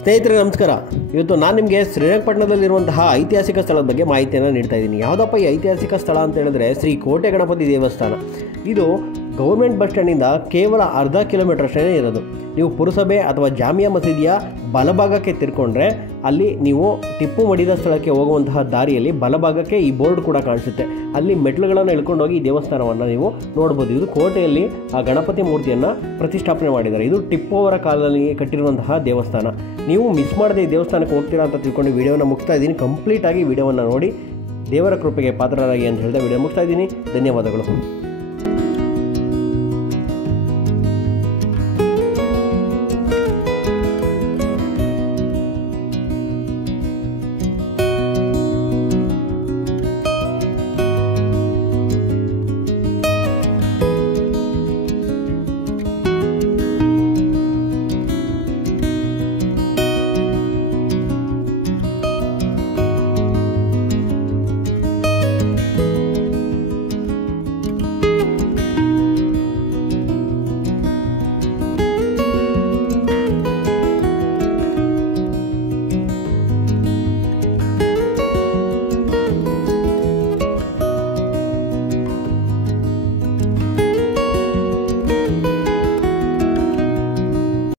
ಸ್ನೇಹಿತರೆ ನಮಸ್ಕಾರ. ಇವತ್ತು ನಾನು ನಿಮಗೆ ಶ್ರೀರಂಗಪಟ್ಟಣದಲ್ಲಿರುವಂತಹ ಐತಿಹಾಸಿಕ ಸ್ಥಳದ ಬಗ್ಗೆ ಮಾಹಿತಿಯನ್ನು ನೀಡ್ತಾ ಇದ್ದೀನಿ. ಯಾವುದಪ್ಪ ಈ ಐತಿಹಾಸಿಕ ಸ್ಥಳ ಅಂತ ಹೇಳಿದ್ರೆ ಶ್ರೀ ಕೋಟೆ ಗಣಪತಿ ದೇವಸ್ಥಾನ. ಇದು ಗೌರ್ಮೆಂಟ್ ಬಸ್ ಸ್ಟ್ಯಾಂಡಿಂದ ಕೇವಲ ಅರ್ಧ ಕಿಲೋಮೀಟರ್ ಅಷ್ಟೇ ಇರೋದು. ನೀವು ಪುರಸಭೆ ಅಥವಾ ಜಾಮಿಯಾ ಮಸೀದಿಯ ಬಲಭಾಗಕ್ಕೆ ತಿರ್ಕೊಂಡ್ರೆ ಅಲ್ಲಿ ನೀವು ಟಿಪ್ಪು ಮಡಿದ ಸ್ಥಳಕ್ಕೆ ಹೋಗುವಂತಹ ದಾರಿಯಲ್ಲಿ ಬಲಭಾಗಕ್ಕೆ ಈ ಬೋರ್ಡ್ ಕೂಡ ಕಾಣಿಸುತ್ತೆ. ಅಲ್ಲಿ ಮೆಟ್ಲುಗಳನ್ನು ಇಳ್ಕೊಂಡೋಗಿ ಈ ದೇವಸ್ಥಾನವನ್ನು ನೀವು ನೋಡ್ಬೋದು. ಇದು ಕೋಟೆಯಲ್ಲಿ ಆ ಗಣಪತಿ ಮೂರ್ತಿಯನ್ನು ಪ್ರತಿಷ್ಠಾಪನೆ ಮಾಡಿದ್ದಾರೆ. ಇದು ಟಿಪ್ಪು ಅವರ ಕಾಲದಲ್ಲಿ ಕಟ್ಟಿರುವಂತಹ ದೇವಸ್ಥಾನ. ನೀವು ಮಿಸ್ ಮಾಡದೆ ಈ ದೇವಸ್ಥಾನಕ್ಕೆ ಹೋಗ್ತೀರಾ ಅಂತ ತಿಳ್ಕೊಂಡು ವಿಡಿಯೋನ ಮುಗಿಸ್ತಾ ಇದ್ದೀನಿ. ಕಂಪ್ಲೀಟಾಗಿ ವಿಡಿಯೋವನ್ನು ನೋಡಿ ದೇವರ ಕೃಪೆಗೆ ಪಾತ್ರರಾಗಿ ಅಂತ ಹೇಳಿದ ವಿಡಿಯೋ ಮುಗಿಸ್ತಾ ಇದ್ದೀನಿ. ಧನ್ಯವಾದಗಳು.